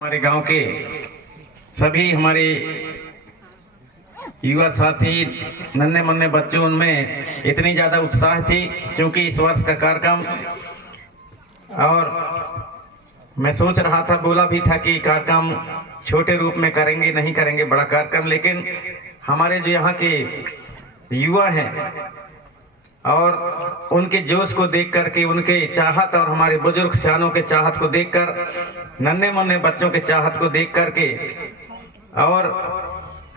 हमारे गांव के सभी हमारे युवा साथी नन्हे मुन्ने बच्चों उनमें इतनी ज़्यादा उत्साह थी क्योंकि इस वर्ष का कार्यक्रम और मैं सोच रहा था, बोला भी था कि कार्यक्रम छोटे रूप में करेंगे, नहीं करेंगे बड़ा कार्यक्रम, लेकिन हमारे जो यहाँ के युवा हैं और उनके जोश को देख कर के, उनके चाहत और हमारे बुजुर्ग सियानों के चाहत को देखकर, नन्हे मुन्ने बच्चों के चाहत को देख करके और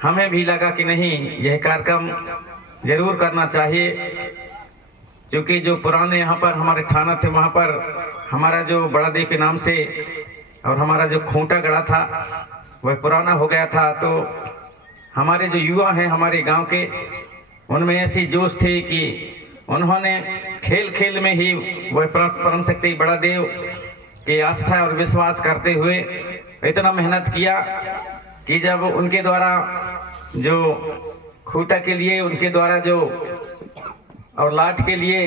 हमें भी लगा कि नहीं, यह कार्यक्रम जरूर करना चाहिए। क्योंकि जो पुराने यहाँ पर हमारे थाना थे, वहाँ पर हमारा जो बड़ा देव के नाम से और हमारा जो खूंटा गड़ा था वह पुराना हो गया था। तो हमारे जो युवा हैं हमारे गांव के, उनमें ऐसी जोश थी कि उन्होंने खेल खेल में ही वह परम शक्ति बड़ा देव की आस्था और विश्वास करते हुए इतना मेहनत किया कि जब उनके द्वारा जो खूंटा के लिए, उनके द्वारा जो और लाठ के लिए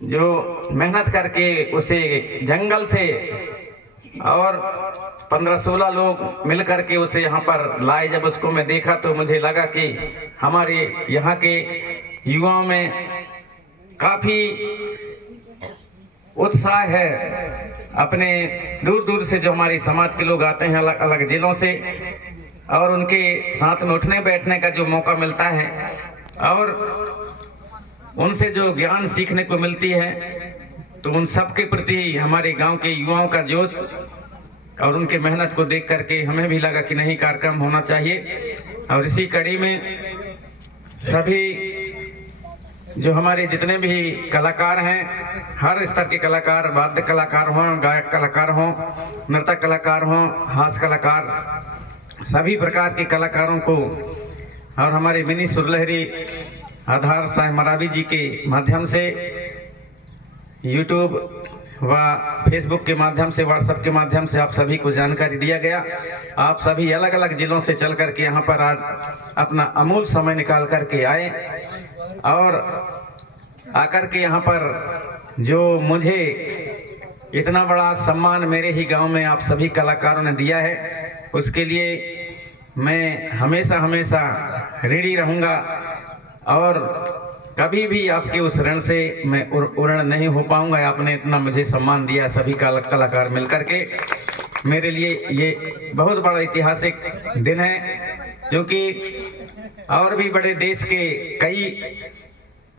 जो मेहनत करके उसे जंगल से और 15-16 लोग मिल करके उसे यहाँ पर लाए, जब उसको मैं देखा तो मुझे लगा कि हमारे यहाँ के युवाओं में काफ़ी उत्साह है। अपने दूर दूर से जो हमारे समाज के लोग आते हैं अलग अलग जिलों से, और उनके साथ में उठने बैठने का जो मौका मिलता है और उनसे जो ज्ञान सीखने को मिलती है, तो उन सब के प्रति हमारे गांव के युवाओं का जोश और उनके मेहनत को देख करके हमें भी लगा कि नहीं, कार्यक्रम होना चाहिए। और इसी कड़ी में सभी जो हमारे जितने भी कलाकार हैं, हर स्तर के कलाकार, वाद्य कलाकार हों, गायक कलाकार हों, नृत्य कलाकार हों, हास्य कलाकार, सभी प्रकार के कलाकारों को और हमारे मिनी सुरलहरी आधार साह मरावी जी के माध्यम से, यूट्यूब व फेसबुक के माध्यम से, व्हाट्सएप के माध्यम से आप सभी को जानकारी दिया गया। आप सभी अलग अलग जिलों से चल करके यहाँ पर आज अपना अमूल्य समय निकाल करके आए और आकर के यहाँ पर जो मुझे इतना बड़ा सम्मान मेरे ही गांव में आप सभी कलाकारों ने दिया है, उसके लिए मैं हमेशा हमेशा ऋणी रहूँगा और कभी भी आपके उस ऋण से मैं उऋण नहीं हो पाऊंगा। आपने इतना मुझे सम्मान दिया सभी कलाकार मिलकर के, मेरे लिए ये बहुत बड़ा ऐतिहासिक दिन है। क्योंकि और भी बड़े देश के कई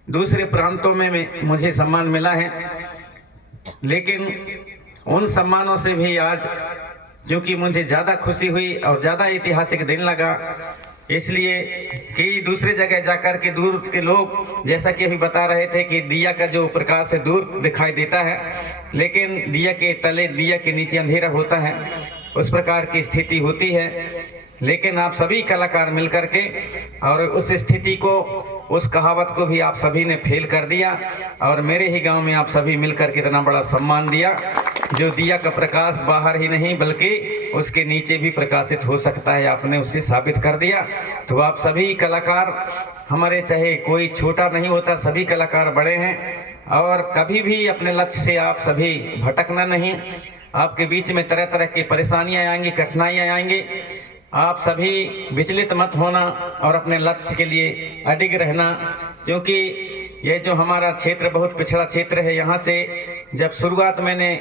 दूसरे प्रांतों में मुझे सम्मान मिला है, लेकिन उन सम्मानों से भी आज क्योंकि मुझे ज़्यादा खुशी हुई और ज़्यादा ऐतिहासिक दिन लगा, इसलिए कि दूसरे जगह जाकर के दूर के लोग, जैसा कि अभी बता रहे थे कि दिया का जो प्रकाश है दूर दिखाई देता है, लेकिन दिया के तले, दिया के नीचे अंधेरा होता है, उस प्रकार की स्थिति होती है। लेकिन आप सभी कलाकार मिलकर के और उस स्थिति को, उस कहावत को भी आप सभी ने फेल कर दिया और मेरे ही गांव में आप सभी मिलकर के इतना बड़ा सम्मान दिया। जो दिया का प्रकाश बाहर ही नहीं बल्कि उसके नीचे भी प्रकाशित हो सकता है, आपने उसे साबित कर दिया। तो आप सभी कलाकार हमारे, चाहे कोई छोटा नहीं होता, सभी कलाकार बड़े हैं और कभी भी अपने लक्ष्य से आप सभी भटकना नहीं। आपके बीच में तरह तरह की परेशानियां आएंगी, कठिनाइयां आएंगी, आप सभी विचलित मत होना और अपने लक्ष्य के लिए अडिग रहना। क्योंकि ये जो हमारा क्षेत्र बहुत पिछड़ा क्षेत्र है, यहाँ से जब शुरुआत मैंने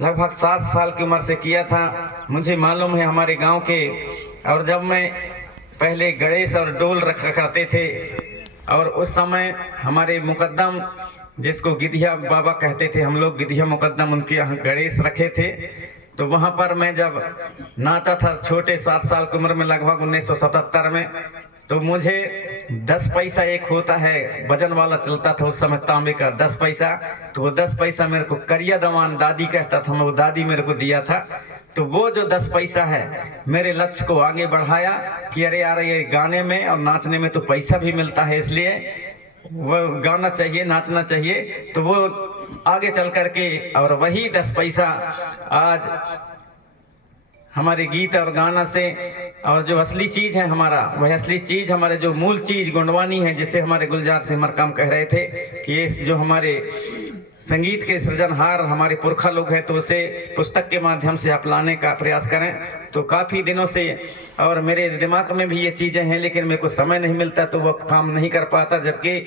लगभग 7 साल की उम्र से किया था, मुझे मालूम है हमारे गांव के, और जब मैं पहले गणेश और डोल रखा करते थे और उस समय हमारे मुकद्दम, जिसको गिधिया बाबा कहते थे हम लोग, गिधिया मुकद्दम, उनके यहाँ गणेश रखे थे। तो वहाँ पर मैं जब नाचा था छोटे 7 साल की उम्र में, लगभग 1977 में, तो मुझे 10 पैसा एक होता है वजन वाला चलता था उस समय, तांबे का 10 पैसा, तो वो 10 पैसा मेरे को करिया दवान दादी कहता था, वो दादी मेरे को दिया था। तो वो जो 10 पैसा है मेरे लक्ष्य को आगे बढ़ाया कि अरे यार, ये गाने में और नाचने में तो पैसा भी मिलता है, इसलिए वो गाना चाहिए, नाचना चाहिए। तो वो आगे चल करके और वही 10 पैसा आज हमारे गीत और गाना से, और जो असली चीज़ है हमारा, वह असली चीज़, हमारे जो मूल चीज़ गुंडवानी है, जिसे हमारे गुलजार से मरकाम कह रहे थे कि ये जो हमारे संगीत के सृजनहार हमारे पुरखा लोग हैं, तो उसे पुस्तक के माध्यम से आप लाने का प्रयास करें। तो काफ़ी दिनों से और मेरे दिमाग में भी ये चीज़ें हैं, लेकिन मेरे को समय नहीं मिलता तो वो काम नहीं कर पाता, जबकि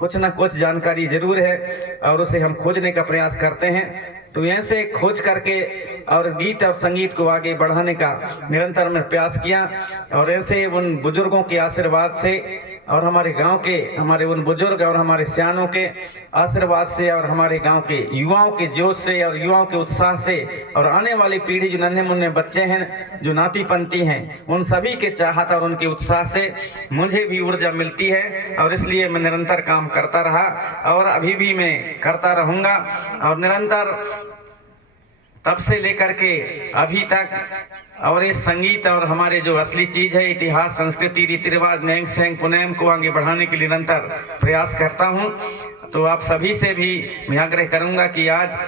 कुछ ना कुछ जानकारी जरूर है और उसे हम खोजने का प्रयास करते हैं। तो ऐसे खोज करके और गीत और संगीत को आगे बढ़ाने का निरंतर मैं प्रयास किया, और ऐसे उन बुजुर्गों के आशीर्वाद से और हमारे गांव के हमारे उन बुजुर्ग और हमारे सियानों के आशीर्वाद से और हमारे गांव के युवाओं के जोश से और युवाओं के उत्साह से और आने वाली पीढ़ी जो नन्हे मुन्ने बच्चे हैं, जो नाती पंती हैं, उन सभी के चाहत और उनके उत्साह से मुझे भी ऊर्जा मिलती है। और इसलिए मैं निरंतर काम करता रहा और अभी भी मैं करता रहूँगा, और निरंतर तब से लेकर के अभी तक। और ये संगीत और हमारे जो असली चीज है, इतिहास, संस्कृति, रीति रिवाज, नैंग सेंग पुनैम को आगे बढ़ाने के लिए निरंतर प्रयास करता हूँ। तो आप सभी से भी मैं आग्रह करूँगा कि आज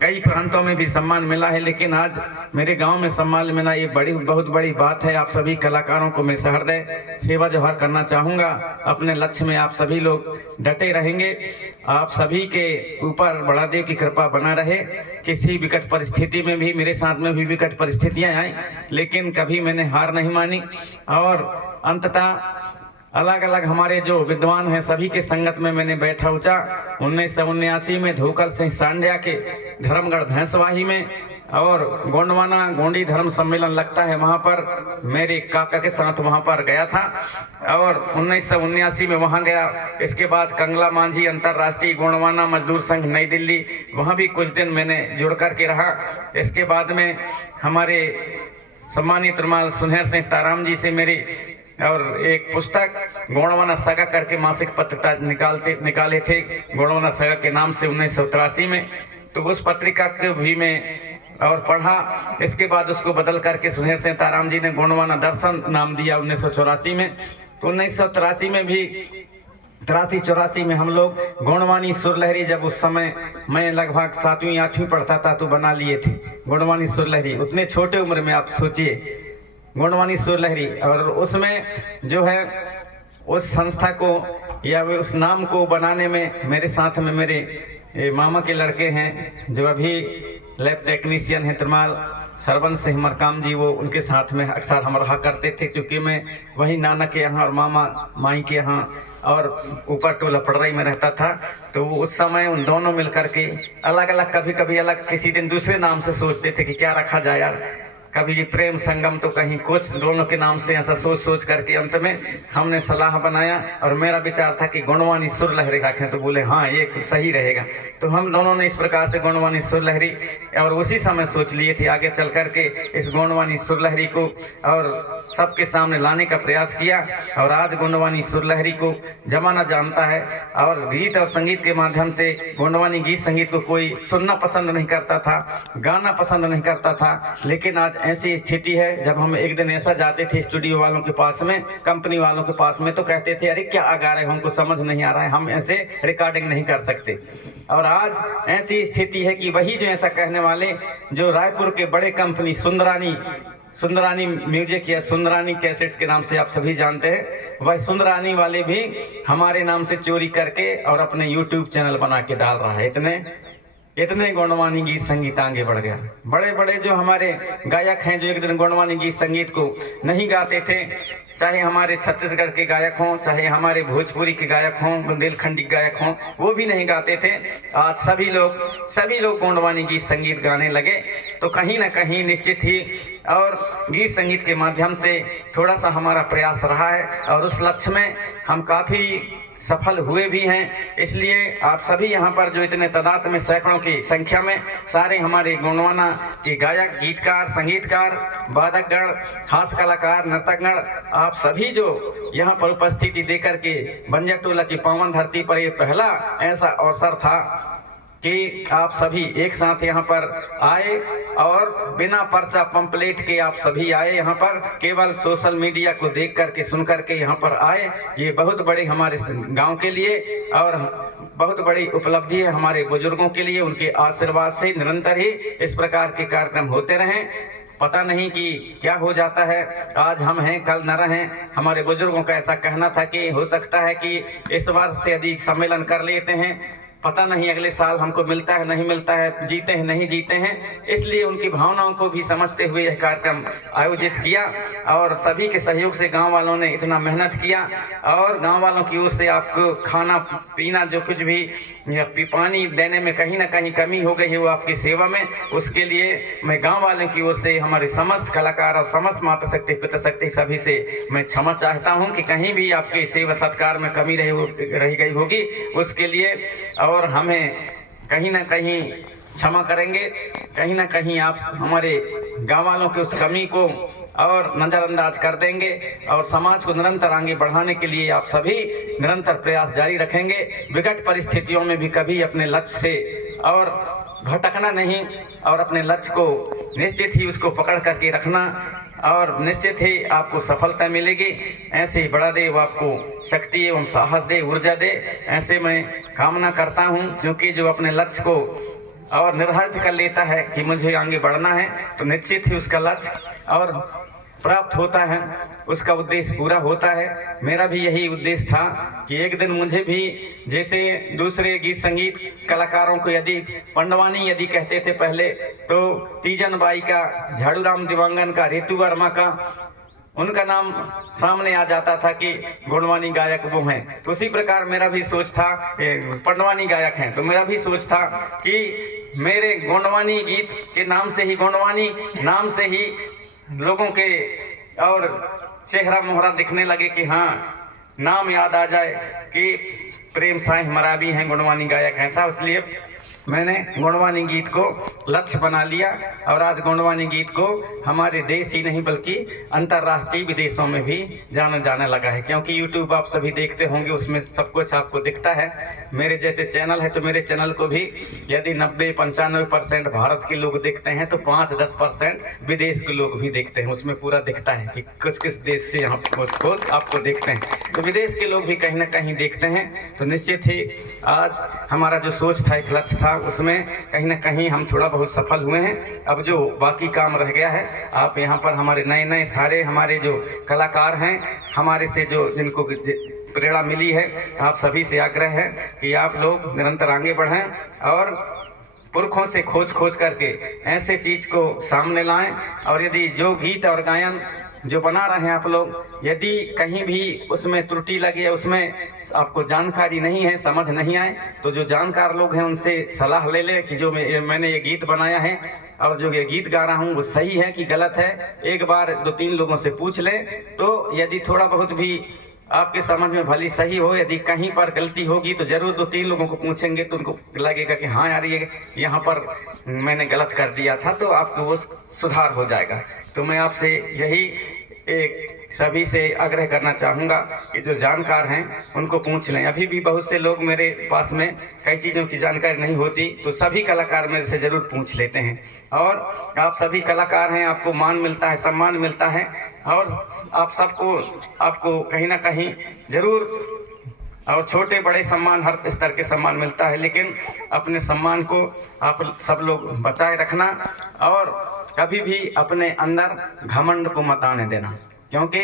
कई प्रांतों में भी सम्मान मिला है, लेकिन आज मेरे गांव में सम्मान मिला, ये बहुत बड़ी बात है। आप सभी कलाकारों को मैं सहृदय सेवा जोहार करना चाहूँगा। अपने लक्ष्य में आप सभी लोग डटे रहेंगे। आप सभी के ऊपर बड़ा देव की कृपा बना रहे। किसी विकट परिस्थिति में भी, मेरे साथ में भी विकट परिस्थितियाँ आई, लेकिन कभी मैंने हार नहीं मानी, और अंततः अलग अलग हमारे जो विद्वान हैं सभी के संगत में मैंने बैठा ऊंचा। 1979 में धोकल सिंह सांडिया के धर्मगढ़ भैंसवाही में और गोंडवाना गोंडी धर्म सम्मेलन लगता है, वहाँ पर मेरे काका के साथ वहाँ पर गया था, और 1979 में वहाँ गया। इसके बाद कंगला मांझी अंतर्राष्ट्रीय गोंडवाना मजदूर संघ नई दिल्ली, वहाँ भी कुछ दिन मैंने जुड़ कर के रहा। इसके बाद में हमारे सम्मानित रुमाल सुनहर सिंह ताराम जी से मेरी और एक पुस्तक गोंडवाना सगा करके मासिक पत्रिका निकाले थे गोंडवाना सगा के नाम से 1983 में। तो उस पत्रिका को भी मैं और पढ़ा। इसके बाद उसको बदल करके सुनहर सिंह ताराम जी ने गोंडवाना दर्शन नाम दिया 1984 में। तो 1983 में भी 83-84 में हम लोग गोंडवानी सुरलहरी, जब उस समय मैं लगभग 7वीं 8वीं पढ़ता था, तो बना लिए थे गोंडवानी सुरलहरी। उतने छोटे उम्र में आप सोचिए गोंडवानी सुरलहरी। और उसमें जो है उस संस्था को या उस नाम को बनाने में मेरे साथ में मेरे मामा के लड़के हैं जो अभी लैब टेक्नीशियन हैं, त्रिमाल सरवन सिंह मरकाम जी, वो उनके साथ में अक्सर हम रहा करते थे, क्योंकि मैं वही नाना के यहाँ और मामा माई के यहाँ और ऊपर टोला पड़राई में रहता था। तो उस समय उन दोनों मिलकर के अलग अलग, कभी कभी अलग, किसी दिन दूसरे नाम से सोचते थे कि क्या रखा जाए यार, कभी प्रेम संगम, तो कहीं कुछ, दोनों के नाम से ऐसा सोच सोच करके अंत में हमने सलाह बनाया। और मेरा विचार था कि गोंडवानी सुरलहरी रखें, तो बोले हाँ ये सही रहेगा। तो हम दोनों ने इस प्रकार से गोंडवानी सुरलहरी, और उसी समय सोच लिए थे आगे चल करके इस गोंडवानी सुरलहरी को और सबके सामने लाने का प्रयास किया। और आज गोंडवानी सुरलहरी को जमाना जानता है, और गीत और संगीत के माध्यम से गोंडवानी गीत संगीत को कोई सुनना पसंद नहीं करता था, गाना पसंद नहीं करता था। लेकिन आज ऐसी स्थिति है, जब हम एक दिन ऐसा जाते थे स्टूडियो वालों के पास में, कंपनी वालों के पास में, तो कहते थे अरे क्या गा रहे हो, हमको समझ नहीं आ रहा है, हम ऐसे रिकॉर्डिंग नहीं कर सकते। और आज ऐसी स्थिति है कि वही जो ऐसा कहने वाले, जो रायपुर के बड़े कंपनी सुंदरानी म्यूजिक या सुंदरानी कैसेट्स के नाम से आप सभी जानते हैं, वह सुंदरानी वाले भी हमारे नाम से चोरी करके और अपने YouTube चैनल बना के डाल रहा है। इतने गोंडवानी गीत संगीत आगे बढ़ गया। बड़े बड़े जो हमारे गायक हैं, जो एक दिन गोंडवानी गीत संगीत को नहीं गाते थे, चाहे हमारे छत्तीसगढ़ के गायक हों, चाहे हमारे भोजपुरी के गायक हों, बुंदेलखंडी गायक हों, वो भी नहीं गाते थे। आज सभी लोग गोंडवानी गीत संगीत गाने लगे। तो कहीं ना कहीं निश्चित ही और गीत संगीत के माध्यम से थोड़ा सा हमारा प्रयास रहा है, और उस लक्ष्य में हम काफ़ी सफल हुए भी हैं। इसलिए आप सभी यहाँ पर जो इतने तादाद में, सैकड़ों की संख्या में सारे हमारे गोंडवाना के गायक, गीतकार, संगीतकार, वादकगण, हास्य कलाकार, नर्तकगण, आप सभी जो यहाँ पर उपस्थिति देकर के बंजर टोला की पावन धरती पर ये पहला ऐसा अवसर था कि आप सभी एक साथ यहाँ पर आए, और बिना पर्चा पंपलेट के आप सभी आए यहाँ पर, केवल सोशल मीडिया को देख करके सुन करके यहाँ पर आए। ये बहुत बड़ी हमारे गांव के लिए और बहुत बड़ी उपलब्धि है हमारे बुजुर्गों के लिए। उनके आशीर्वाद से निरंतर ही इस प्रकार के कार्यक्रम होते रहें। पता नहीं कि क्या हो जाता है, आज हम हैं कल न रहें। हमारे बुजुर्गों का ऐसा कहना था कि हो सकता है कि इस बार से अधिक सम्मेलन कर लेते हैं, पता नहीं अगले साल हमको मिलता है नहीं मिलता है, जीते हैं नहीं जीते हैं, इसलिए उनकी भावनाओं को भी समझते हुए यह कार्यक्रम आयोजित किया। और सभी के सहयोग से गांव वालों ने इतना मेहनत किया और गांव वालों की ओर से आपको खाना पीना जो कुछ भी या पानी देने में कहीं ना कहीं कमी हो गई है वो आपकी सेवा में, उसके लिए मैं गाँव वालों की ओर से हमारे समस्त कलाकार और समस्त माता शक्ति पिता शक्ति सभी से मैं क्षमा चाहता हूँ कि कहीं भी आपके सेवा सत्कार में कमी रह गई होगी, उसके लिए और हमें कहीं ना कहीं क्षमा करेंगे। कहीं ना कहीं आप हमारे गाँव वालों के उस कमी को और नज़रअंदाज कर देंगे और समाज को निरंतर आगे बढ़ाने के लिए आप सभी निरंतर प्रयास जारी रखेंगे। विकट परिस्थितियों में भी कभी अपने लक्ष्य से और भटकना नहीं और अपने लक्ष्य को निश्चित ही उसको पकड़ करके रखना और निश्चित ही आपको सफलता मिलेगी। ऐसे ही बड़ा देव आपको शक्ति एवं साहस दे, ऊर्जा दे, ऐसे मैं कामना करता हूं। क्योंकि जो अपने लक्ष्य को और निर्धारित कर लेता है कि मुझे आगे बढ़ना है तो निश्चित ही उसका लक्ष्य और प्राप्त होता है, उसका उद्देश्य पूरा होता है। मेरा भी यही उद्देश्य था कि एक दिन मुझे भी जैसे दूसरे गीत संगीत कलाकारों को यदि पंडवानी यदि कहते थे पहले, तो तीजन बाई का, झाड़ू राम दिवांगन का, ऋतु वर्मा का, उनका नाम सामने आ जाता था कि गुणवानी गायक वो हैं। तो उसी प्रकार मेरा भी सोच था, पंडवानी गायक हैं, तो मेरा भी सोच था कि मेरे गुणवानी गीत के नाम से ही, गुणवानी नाम से ही लोगों के और चेहरा मोहरा दिखने लगे कि हाँ नाम याद आ जाए कि प्रेम साईं मरावी हैं, गुणवानी गायक हैं। ऐसा इसलिए मैंने गुणवानी गीत को लक्ष्य बना लिया और आज गुणवानी गीत को हमारे देश ही नहीं बल्कि अंतर्राष्ट्रीय विदेशों में भी जाना जाने लगा है। क्योंकि यूट्यूब आप सभी देखते होंगे, उसमें सब कुछ आपको दिखता है। मेरे जैसे चैनल है तो मेरे चैनल को भी यदि 90-95% भारत के लोग देखते हैं तो 5-10% विदेश के लोग भी देखते हैं। उसमें पूरा दिखता है कि किस किस देश से यहाँ उसको आपको देखते हैं। तो विदेश के लोग भी कहीं ना कहीं देखते हैं। तो निश्चित ही आज हमारा जो सोच था, एक लक्ष्य था, उसमें कहीं ना कहीं हम थोड़ा बहुत सफल हुए हैं। अब जो बाकी काम रह गया है, आप यहाँ पर हमारे नए नए सारे हमारे जो कलाकार हैं, हमारे से जो जिनको प्रेरणा मिली है, आप सभी से आग्रह है कि आप लोग निरंतर आगे बढ़ें और पुरखों से खोज करके ऐसे चीज़ को सामने लाएं। और यदि जो गीत और गायन जो बना रहे हैं आप लोग, यदि कहीं भी उसमें त्रुटि लगे, उसमें आपको जानकारी नहीं है, समझ नहीं आए, तो जो जानकार लोग हैं उनसे सलाह ले लें कि जो मैंने ये गीत बनाया है और जो ये गीत गा रहा हूँ वो सही है कि गलत है। एक बार 2-3 लोगों से पूछ लें, तो यदि थोड़ा बहुत भी आपके समझ में भली सही हो, यदि कहीं पर गलती होगी तो जरूर 2-3 लोगों को पूछेंगे तो उनको लगेगा कि हाँ यार ये यहाँ पर मैंने गलत कर दिया था, तो आपको वो सुधार हो जाएगा। तो मैं आपसे यही एक सभी से आग्रह करना चाहूँगा कि जो जानकार हैं उनको पूछ लें। अभी भी बहुत से लोग मेरे पास में कई चीज़ों की जानकारी नहीं होती, तो सभी कलाकार मेरे से ज़रूर पूछ लेते हैं। और आप सभी कलाकार हैं, आपको मान मिलता है, सम्मान मिलता है और आप सबको आपको कहीं ना कहीं ज़रूर और छोटे बड़े सम्मान, हर स्तर के सम्मान मिलता है, लेकिन अपने सम्मान को आप सब लोग बचाए रखना और कभी भी अपने अंदर घमंड को मत आने देना। क्योंकि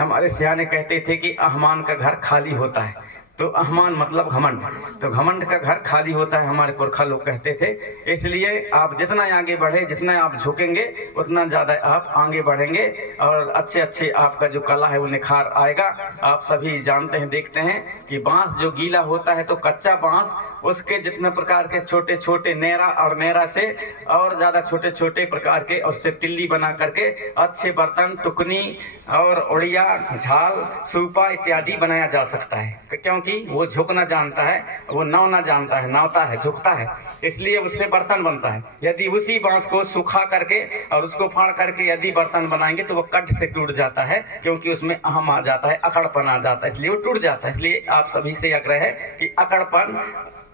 हमारे सियाने कहते थे कि अहमान का घर खाली होता है, तो अहमान मतलब घमंड, तो घमंड का घर खाली होता है, हमारे पुरखा लोग कहते थे। इसलिए आप जितना आगे बढ़े, जितना आप झुकेंगे, उतना ज़्यादा आप आगे बढ़ेंगे और अच्छे आपका जो कला है वो निखार आएगा। आप सभी जानते हैं, देखते हैं कि बांस जो गीला होता है तो कच्चा बांस, उसके जितने प्रकार के छोटे छोटे नेरा और नेरा से और ज़्यादा छोटे छोटे प्रकार के उससे तिल्ली बना करके अच्छे बर्तन, टुकनी और उड़िया, झाल, सूपा इत्यादि बनाया जा सकता है। क्योंकि वो झुकना जानता है, वो नावना जानता है, नावता है, झुकता है, इसलिए उससे बर्तन बनता है। यदि उसी बांस को सूखा करके और उसको फाड़ करके यदि बर्तन बनाएंगे तो वो कट से टूट जाता है, क्योंकि उसमें अहम आ जाता है, अकड़पन आ जाता है, इसलिए वो टूट जाता है। इसलिए आप सभी से आग्रह है कि अकड़पन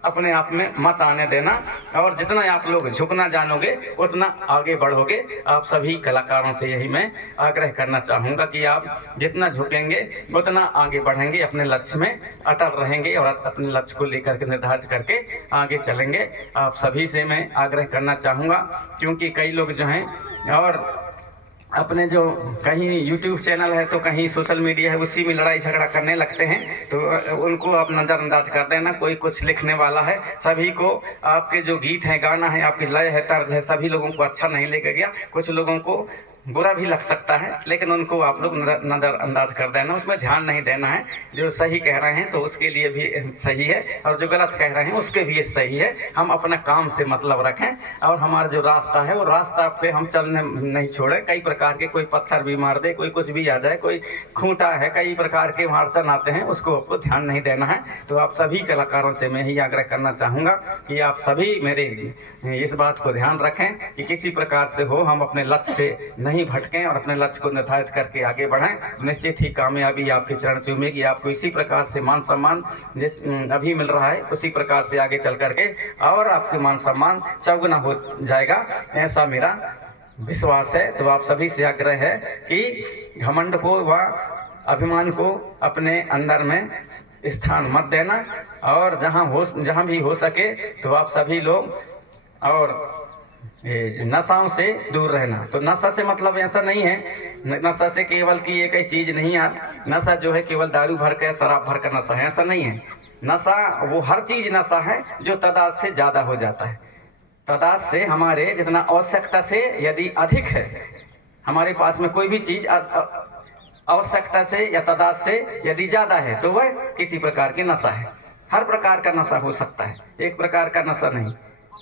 अपने आप में मत आने देना और जितना आप लोग झुकना जानोगे उतना आगे बढ़ोगे। आप सभी कलाकारों से यही मैं आग्रह करना चाहूँगा कि आप जितना झुकेंगे उतना आगे बढ़ेंगे, अपने लक्ष्य में अटल रहेंगे और अपने लक्ष्य को लेकर के निर्धारित करके आगे चलेंगे। आप सभी से मैं आग्रह करना चाहूँगा, क्योंकि कई लोग जो हैं और अपने जो कहीं YouTube चैनल है तो कहीं सोशल मीडिया है, उसी में लड़ाई झगड़ा करने लगते हैं। तो उनको आप नज़रअंदाज कर देना। कोई कुछ लिखने वाला है, सभी को आपके जो गीत हैं, गाना है, आपकी लय है, तर्ज है, सभी लोगों को अच्छा नहीं लगेगा गया। कुछ लोगों को बुरा भी लग सकता है, लेकिन उनको आप लोग नज़रअंदाज कर देना, उसमें ध्यान नहीं देना है। जो सही कह रहे हैं तो उसके लिए भी सही है, और जो गलत कह रहे हैं उसके भी सही है। हम अपना काम से मतलब रखें, और हमारा जो रास्ता है वो रास्ता पे हम चलने नहीं छोड़ें। कई प्रकार के, कोई पत्थर भी मार दे, कोई कुछ भी आ जाए, कोई खूंटा है, कई प्रकार के अड़चन आते हैं, उसको आपको ध्यान नहीं देना है। तो आप सभी कलाकारों से मैं यही आग्रह करना चाहूँगा कि आप सभी मेरे इस बात को ध्यान रखें कि किसी प्रकार से हो हम अपने लक्ष्य से नहीं भटकें और अपने लक्ष्य को निर्धारित करके आगे बढ़ें। निश्चित ही कामयाबी आपके चरण चूमेगी। आपको इसी प्रकार से मान सम्मान जिस अभी मिल रहा है, उसी प्रकार से आगे चल करके और आपके मान सम्मान चौगुना हो जाएगा, ऐसा मेरा विश्वास है। तो आप सभी से आग्रह है कि घमंड को व अभिमान को अपने अंदर में स्थान मत देना, और जहाँ भी हो सके तो आप सभी लोग और नशाओं से दूर रहना। तो नशा से मतलब ऐसा नहीं है, नशा से केवल कि एक ही चीज़ नहीं यार, नशा जो है केवल दारू भर के, शराब भर का नशा है, ऐसा नहीं है। नशा वो हर चीज़ नशा है जो तादाद से ज़्यादा हो जाता है। तादाद से हमारे जितना आवश्यकता से यदि अधिक है, हमारे पास में कोई भी चीज़ आवश्यकता से या तादाद से यदि ज़्यादा है तो वह किसी प्रकार की नशा है। हर प्रकार का नशा हो सकता है, एक प्रकार का नशा नहीं।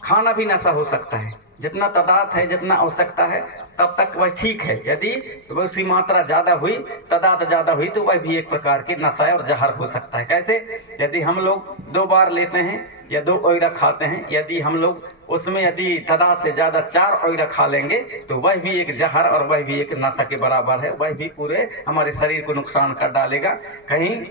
खाना भी नशा हो सकता है, जितना तादाद है, जितना आवश्यकता है तब तक वह ठीक है। यदि उसकी मात्रा ज़्यादा हुई, तादाद ज़्यादा हुई, तो वह भी एक प्रकार की नशा और जहर हो सकता है। कैसे? यदि हम लोग 2 बार लेते हैं या 2 ओइरा खाते हैं, यदि हम लोग उसमें यदि तादाद से ज़्यादा 4 ओइरा खा लेंगे तो वह भी एक जहर और वह भी एक नशा के बराबर है। वह भी पूरे हमारे शरीर को नुकसान कर डालेगा। कहीं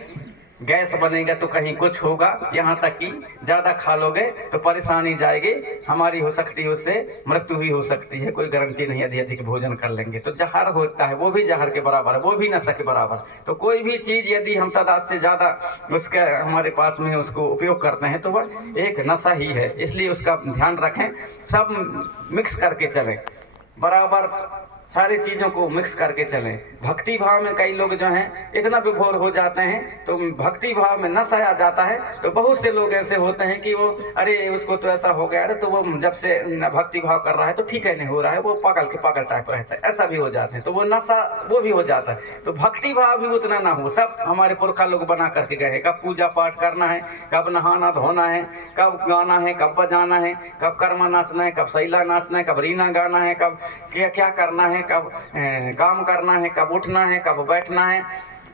गैस बनेगा तो कहीं कुछ होगा, यहाँ तक कि ज़्यादा खा लोगे तो परेशानी जाएगी, हमारी हो सकती है, उससे मृत्यु भी हो सकती है, कोई गारंटी नहीं। यदि अधिक भोजन कर लेंगे तो जहर होता है, वो भी जहर के बराबर है, वो भी नशा के बराबर। तो कोई भी चीज़ यदि हम तादाद से ज़्यादा उसके हमारे पास में उसको उपयोग करते हैं तो वह एक नशा ही है। इसलिए उसका ध्यान रखें, सब मिक्स करके चलें, बराबर सारी चीज़ों को मिक्स करके चलें। भक्ति भाव में कई लोग जो हैं इतना विभोर हो जाते हैं, तो भक्ति भाव में नशा आ जाता है। तो बहुत से लोग ऐसे होते हैं कि वो अरे उसको तो ऐसा हो गया, अरे तो वो जब से भक्ति भाव कर रहा है तो ठीक है, नहीं हो रहा है, वो पागल टाइप रहता है, ऐसा भी हो जाते हैं। तो वो नशा वो भी हो जाता है। तो भक्ति भाव भी उतना ना हो। सब हमारे पुरखा लोग बना करके गए हैं, कब पूजा पाठ करना है, कब नहाना धोना है, कब गाना है, कब बजाना है, कब कर्मा नाचना है, कब सैला नाचना है, कब रीना गाना है, कब क्या करना है, कब काम करना है, कब उठना है, कब बैठना है,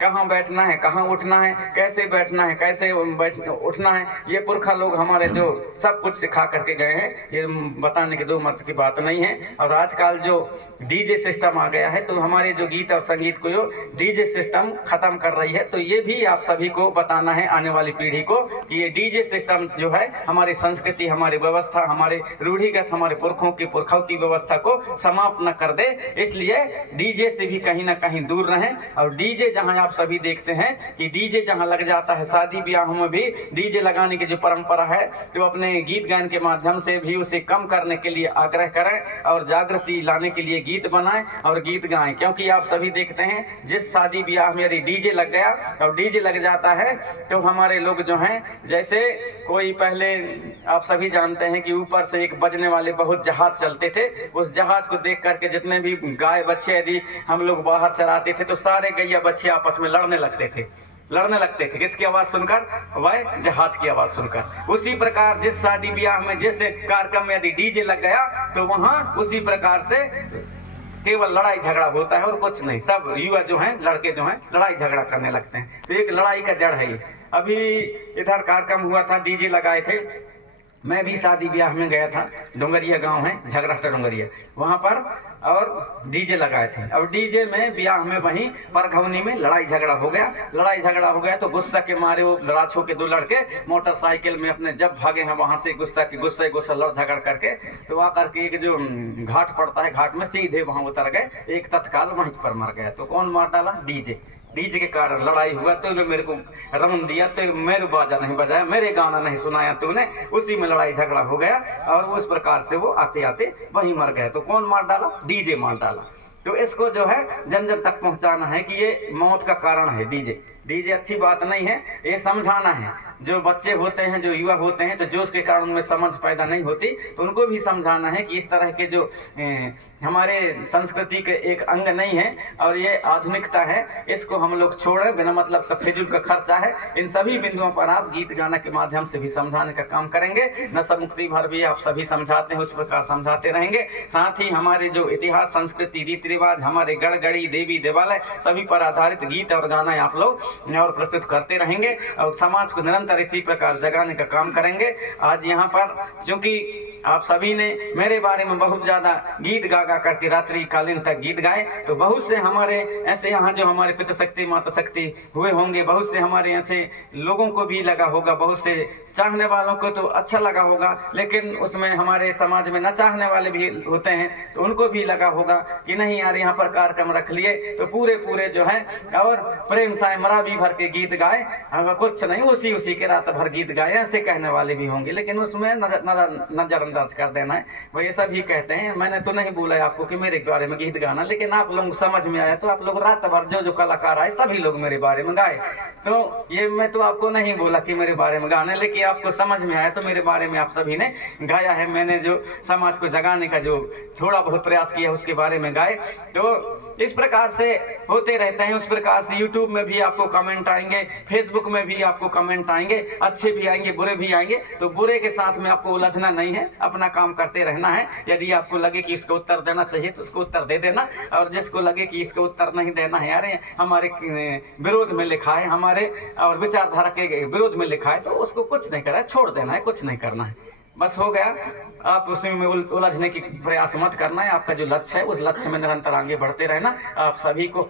कहाँ बैठना है, कहाँ उठना है, कैसे बैठना है, कैसे उठना है। ये पुरखा लोग हमारे जो सब कुछ सिखा करके गए हैं, ये बताने की 2 मत की बात नहीं है। और आजकल जो डीजे सिस्टम आ गया है, तो हमारे जो गीत और संगीत को जो डीजे सिस्टम ख़त्म कर रही है। तो ये भी आप सभी को बताना है, आने वाली पीढ़ी को, कि ये डीजे सिस्टम जो है हमारी संस्कृति, हमारी व्यवस्था, हमारे रूढ़िगत, हमारे पुरखों की पुरखौती व्यवस्था को समाप्त न कर दे। इसलिए डीजे से भी कहीं ना कहीं दूर रहें। और डीजे जहाँ आप सभी देखते हैं कि डीजे जहां लग जाता है, शादी ब्याहों में भी डीजे लगाने की जो परंपरा है, तो अपने गीत गायन के माध्यम से भी उसे कम करने के लिए आग्रह करें और जागृति लाने के लिए गीत बनाएं और गीत गाएं। क्योंकि आप सभी देखते हैं, जिस शादी ब्याह में यदि डीजे लग गया और डीजे लग जाता है तो हमारे लोग जो हैं, जैसे कोई पहले आप सभी जानते हैं कि ऊपर से एक बजने वाले बहुत जहाज चलते थे, उस जहाज को देख करके जितने भी गाय बच्चे यदि हम लोग बाहर चराते थे तो सारे गैया बच्चे आपस में लड़ने लगते थे। किसकी आवाज सुनकर? वह जहाज की आवाज सुनकर। उसी प्रकार जिस शादी ब्याह में, जिस कार्यक्रम में यदि डीजे लग गया तो वहां उसी प्रकार से केवल लड़ाई झगड़ा होता है और कुछ नहीं। सब युवा जो हैं, लड़के जो हैं, लड़ाई झगड़ा करने लगते हैं। तो एक लड़ाई का जड़ है ये। अभी इधर कार्यक्रम हुआ था, डीजे लगाए थे, मैं भी शादी ब्याह में गया था, डोंगरिया गांव है, झगराटा डोंगरिया, वहां पर और डीजे लगाए थे। और डीजे में ब्याह में वहीं परघवनी में लड़ाई झगड़ा हो गया। तो गुस्सा के मारे वो लड़ाछों के 2 लड़के मोटरसाइकिल में अपने जब भागे हैं वहां से, गुस्सा लड़ झगड़ करके, तो आकर के एक जो घाट पड़ता है, घाट में सीधे वहां उतर गए, एक तत्काल वहीं पर मर गया। तो कौन मार डाला? डीजे के कारण लड़ाई हुआ। तूने मेरे को रमन दिया, तो मेरे बाजा नहीं बजाया, मेरे गाना नहीं सुनाया तूने, उसी में लड़ाई झगड़ा हो गया और उस प्रकार से वो आते आते वहीं मर गए। तो कौन मार डाला? डीजे मार डाला। तो इसको जो है जन जन तक पहुंचाना है कि ये मौत का कारण है डीजे। डीजे अच्छी बात नहीं है, ये समझाना है। जो बच्चे होते हैं, जो युवा होते हैं, तो जो उसके कारण उनमें समझ पैदा नहीं होती, तो उनको भी समझाना है कि इस तरह के जो हमारे संस्कृति के एक अंग नहीं है और ये आधुनिकता है, इसको हम लोग छोड़ें। बिना मतलब का फिजूल का खर्चा है। इन सभी बिंदुओं पर आप गीत गाना के माध्यम से भी समझाने का काम करेंगे। नशा मुक्ति भर भी आप सभी समझाते हैं, उस प्रकार समझाते रहेंगे। साथ ही हमारे जो इतिहास, संस्कृति, रीति रिवाज, हमारे गढ़गढ़ी, देवी देवालय, सभी पर आधारित गीत और गाना आप लोग और प्रस्तुत करते रहेंगे और समाज को निरंतर इसी प्रकार जगाने का काम करेंगे। आज यहाँ पर चूंकि आप सभी ने मेरे बारे में बहुत ज्यादा गीत गा गा करके रात्रि कालीन तक गीत गाए, तो बहुत से हमारे ऐसे यहाँ जो हमारे पिता शक्ति माता शक्ति हुए होंगे, बहुत से हमारे ऐसे लोगों को भी लगा होगा, बहुत से चाहने वालों को तो अच्छा लगा होगा, लेकिन उसमें हमारे समाज में न चाहने वाले भी होते हैं, तो उनको भी लगा होगा कि नहीं यार यहाँ पर कार्यक्रम रख लिए तो पूरे जो है और प्रेम साय मरा भी भर के गीत गाए, कुछ नहीं उसी के रात भर गीत गाए, ऐसे कहने वाले भी होंगे। लेकिन उसमें नजरअंदाज कर देना है। वो ये सभी कहते हैं, मैंने तो नहीं बोला आपको कि मेरे बारे में गीत गाना, लेकिन आप लोग समझ में आया तो आप लोग रात भर जो कलाकार आए सभी लोग मेरे बारे में गाए। तो ये मैं तो आपको नहीं बोला कि मेरे बारे में गाना, लेकिन आपको समझ में आया तो मेरे बारे में आप सभी ने गाया है। मैंने जो समाज को जगाने का जो थोड़ा बहुत प्रयास किया उसके बारे में गाए। तो इस प्रकार से होते रहते हैं। उस प्रकार से यूट्यूब में भी आपको कमेंट आएंगे, फेसबुक में भी आपको कमेंट आएंगे, अच्छे भी आएंगे, बुरे भी आएंगे। तो बुरे के साथ में आपको उलझना नहीं है, अपना काम करते रहना है। यदि आपको लगे कि इसको उत्तर देना चाहिए तो उसको उत्तर दे देना, और जिसको लगे कि इसको उत्तर नहीं देना है, यार हमारे विरोध में लिखा है, हमारे और विचारधारा के विरोध में लिखा है, तो उसको कुछ नहीं करना है, छोड़ देना है, कुछ नहीं करना है, बस हो गया। आप उसमें उलझने की प्रयास मत करना है। आपका जो लक्ष्य है उस लक्ष्य में निरंतर आगे बढ़ते रहना। आप सभी को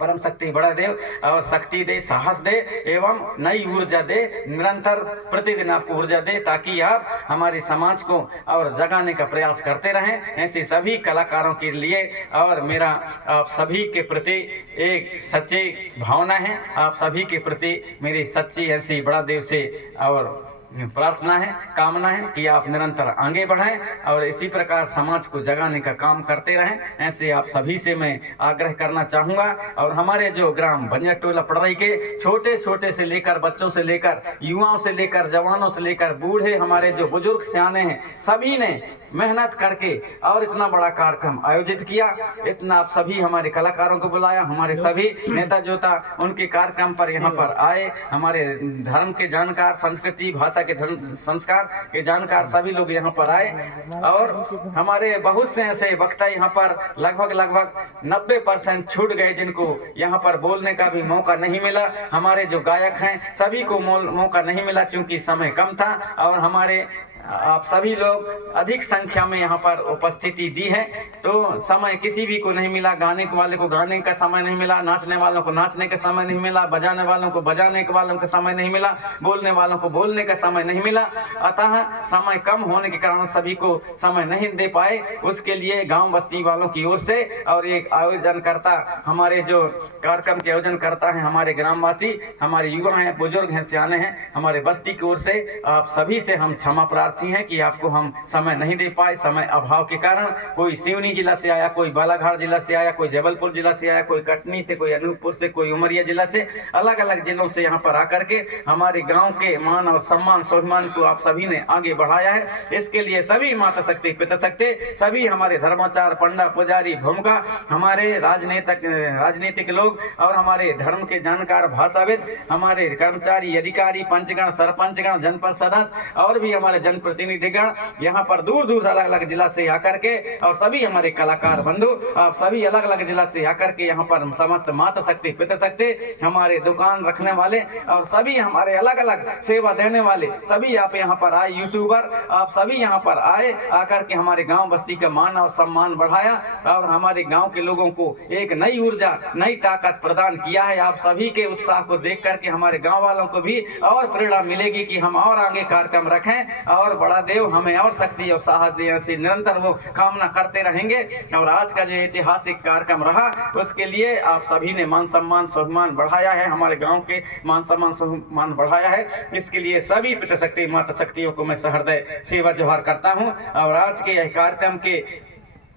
परम शक्ति बड़ा दे और शक्ति दे, साहस दे एवं नई ऊर्जा दे, निरंतर प्रतिदिन आपको ऊर्जा दे, ताकि आप हमारे समाज को और जगाने का प्रयास करते रहें। ऐसे सभी कलाकारों के लिए और मेरा आप सभी के प्रति एक सच्ची भावना है, आप सभी के प्रति मेरी सच्ची ऐसी बड़ा देव से और प्रार्थना है, कामना है कि आप निरंतर आगे बढ़ें और इसी प्रकार समाज को जगाने का काम करते रहें। ऐसे आप सभी से मैं आग्रह करना चाहूँगा। और हमारे जो ग्राम बनियाटोला पड़रई के छोटे छोटे से लेकर बच्चों से लेकर युवाओं से लेकर जवानों से लेकर बूढ़े, हमारे जो बुजुर्ग सियाने हैं, सभी ने मेहनत करके और इतना बड़ा कार्यक्रम आयोजित किया। इतना आप सभी हमारे कलाकारों को बुलाया, हमारे सभी नेता जोता उनके कार्यक्रम पर यहाँ पर आए। हमारे धर्म के जानकार, संस्कृति भाषा के संस्कार के जानकार सभी लोग यहाँ पर आए और हमारे बहुत से ऐसे वक्ता यहाँ पर लगभग 90% छूट गए, जिनको यहाँ पर बोलने का भी मौका नहीं मिला। हमारे जो गायक हैं सभी को मौका नहीं मिला क्योंकि समय कम था और हमारे आप सभी लोग अधिक संख्या में यहाँ पर उपस्थिति दी है, तो समय किसी भी को नहीं मिला। गाने वाले को गाने का समय नहीं मिला, नाचने वालों को नाचने का समय नहीं मिला, बजाने वालों को बजाने वालों का समय नहीं मिला, बोलने वालों को बोलने का समय नहीं मिला। अतः समय कम होने के कारण सभी को समय नहीं दे पाए। उसके लिए गांव बस्ती वालों की ओर से और एक आयोजनकर्ता, हमारे जो कार्यक्रम के आयोजन करता है, हमारे ग्रामवासी, हमारे युवा हैं, बुजुर्ग हैं, सियाने हैं, हमारे बस्ती की ओर से आप सभी से हम क्षमा प्रार्थी हैं कि आपको हम समय नहीं दे पाए, समय अभाव के कारण। कोई सिवनी जिला से आया, कोई बालाघाट जिला से आया, कोई जबलपुर जिला से आया, कोई कटनी से, कोई अनूपपुर से, कोई उमरिया जिला से, अलग अलग जिलों से यहाँ पर आकर के हमारे गांव के मान और सम्मान स्वाभिमान को आप सभी ने आगे बढ़ाया है। इसके लिए सभी माता शक्ति, पिता शक्ति, सभी हमारे धर्माचार्य, पंडा, पुजारी, भूमिका, हमारे राजनीतिक लोग और हमारे धर्म के जानकार, भाषाविद, हमारे कर्मचारी, अधिकारी, पंचगण, सरपंचगण, जनपद सदस्य और भी हमारे जनप्रतिनिधिगण यहाँ पर दूर दूर अलग अलग जिला से आकर के, और सभी हमारे कलाकार बंधु, आप सभी अलग अलग जिला से आकर के यहाँ पर समस्त माता शक्ति, पिता शक्ति, हमारे दुकान रखने वाले और सभी हमारे अलग अलग सेवा देने वाले सभी आप यहाँ पर आए, यूट्यूबर आप सभी यहाँ पर आए, आकर के हमारे गांव बस्ती का मान और सम्मान बढ़ाया और हमारे गांव के लोगों को एक नई ऊर्जा, नई ताकत प्रदान किया है। आप सभी के उत्साह को देख करके हमारे गांव वालों को भी और प्रेरणा मिलेगी कि हम और आगे कार्यक्रम रखें और बड़ा देव हमें और शक्ति और साहस दे। ऐसी निरंतर वो कामना करते रहेंगे। और आज का जो ऐतिहासिक कार्यक्रम रहा उसके लिए आप सभी ने मान सम्मान स्वाभिमान बढ़ाया है, हमारे गांव के मान सम्मान स्वाभिमान बढ़ाया है। इसके लिए सभी पिता शक्ति माता शक्तियों को मैं सहृदय सेवा जोहार करता हूं। और आज के यह कार्यक्रम के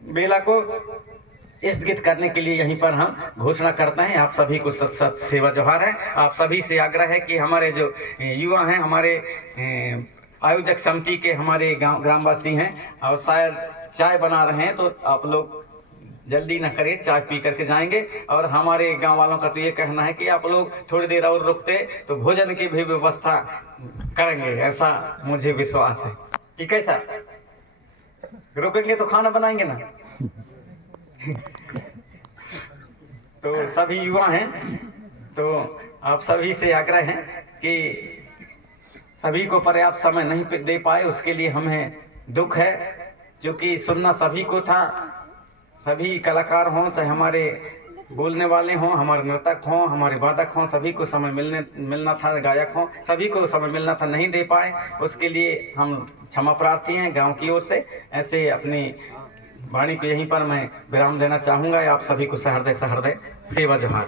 बेला को इष्ट गित करने के लिए यहीं पर हम घोषणा करते हैं। आप सभी को सत सत सेवा जोहार है। आप सभी से आग्रह है कि हमारे जो युवा हैं, हमारे आयोजक समिति के हमारे गांव ग्रामवासी हैं और शायद चाय बना रहे हैं, तो आप लोग जल्दी न करें, चाय पी करके जाएंगे। और हमारे गांव वालों का तो ये कहना है कि आप लोग थोड़ी देर और रुकते तो भोजन की भी व्यवस्था करेंगे, ऐसा मुझे विश्वास है। कि कैसा रुकेंगे तो खाना बनाएंगे ना। तो सभी युवा हैं, तो आप सभी से आग्रह है कि सभी को पर्याप्त समय नहीं दे पाए, उसके लिए हमें दुख है, क्योंकि सुनना सभी को था। सभी कलाकार हों, चाहे हमारे बोलने वाले हों, हमारे नर्तक हों, हमारे वादक हों, सभी को समय मिलना था, गायक हों, सभी को समय मिलना था, नहीं दे पाए। उसके लिए हम क्षमा प्रार्थी हैं गांव की ओर से। ऐसे अपनी वाणी को यहीं पर मैं विराम देना चाहूँगा। आप सभी को सहृदय सहृदय सेवा जोहार।